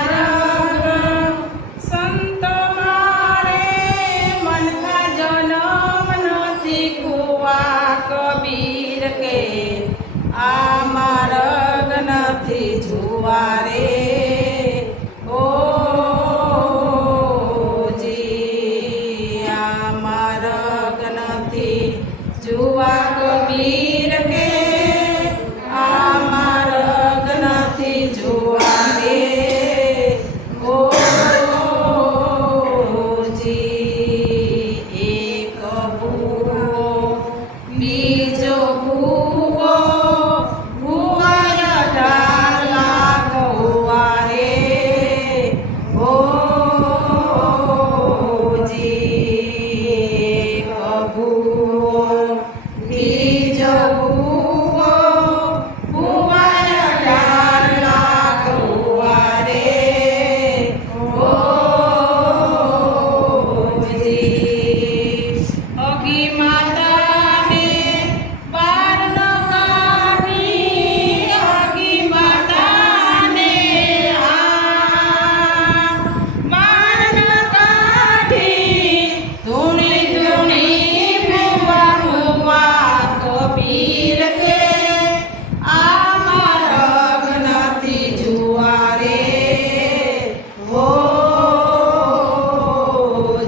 અમારા સંત મારે મનકા જન્મ નથી કુવા કબીર કે આ માર્ગ નથી જુવારે ઓ જી આ માર્ગ નથી જુવા કબીર કે આ માર્ગ નથી જુવારે ઓ જી એક ભૂવો બીજો ભૂવો ભૂવાય ઢાલા ગૌવારે ઓ જી એક ભૂવો બીજો ભૂવો ભૂવાય ઢાલા ગૌવારે ઓ જી અગી માતાને બાર ન કાઢી અગી માતાને બાર ન કાઢી ધૂણી ધૂણી ભૂવા ભૂવા કબીર કે આ માર્ગ નથી જુવારે ઓ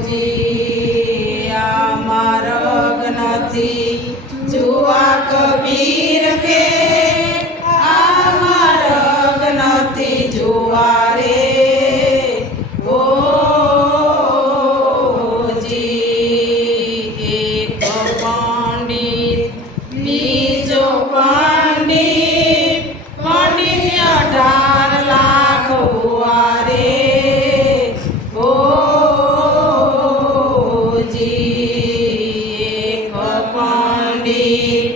જી આ માર્ગ નથી જુવા કબીર કે આ માર્ગ નથી જુવારે ઓ જી એક પંડિત બીજો પંડિત પંડિત 18 લાખ હુવારે ઓ જી એક પંડિત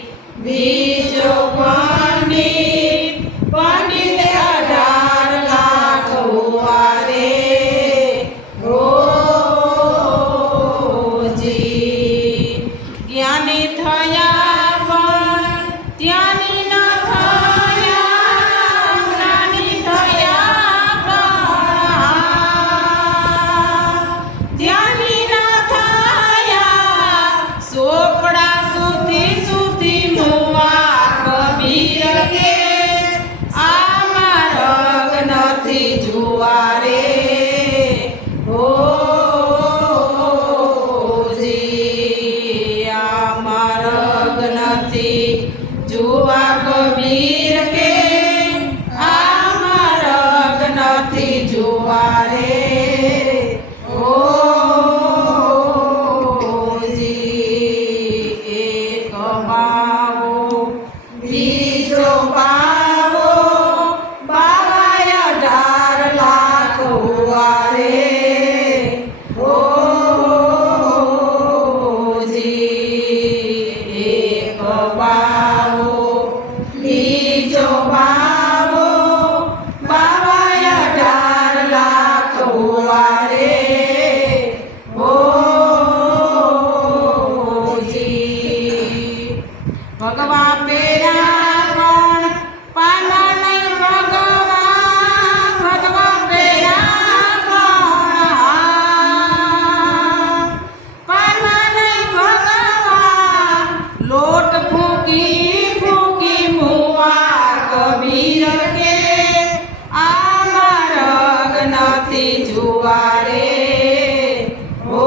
બીજો પંડિત પંડિત 18 લાખ હુવારે ઓ જી જ્ઞાની થયા પણ ત્યાંની ન થયા જ્ઞાની થયા પણ ત્યાંની ન થયા સોપડા સુધી સુધી મુવા કબીર કે આ માર્ગ નથી જુવારે ઓ જી આ માર્ગ નથી જુવા કબીર કે આ માર્ગ નથી જુવારે ઓ જી એક બાવો બીજો બાવો બાવાય 18 લાખ હુવારે ઓ જી એક બાવો બીજો બાવો બાવાય 18 લાખ હુવારે ઓ જી ભગવા પેરા પણ પાના નહીં ભગવા પેરા પણ પાના નહીં ભગવા લોટ ફૂકી ફૂકી મુવા કબીર કે આ માર્ગ નથી જુવારે ઓ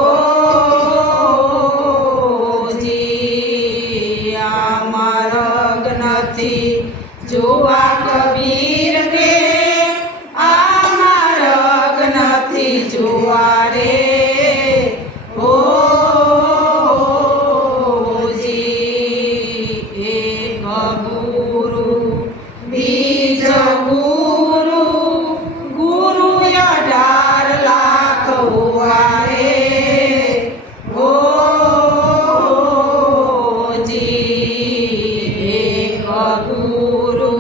જી આ માર્ગ નથી જુવા કબીર કે આ માર્ગ નથી જુવારે ઓ જી એક ગુરુ બીજો ગુરુ ગુરુ 18 લાખ હુવારે ઓ જી એક ગુરુ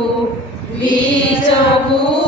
બીજો ગુરુ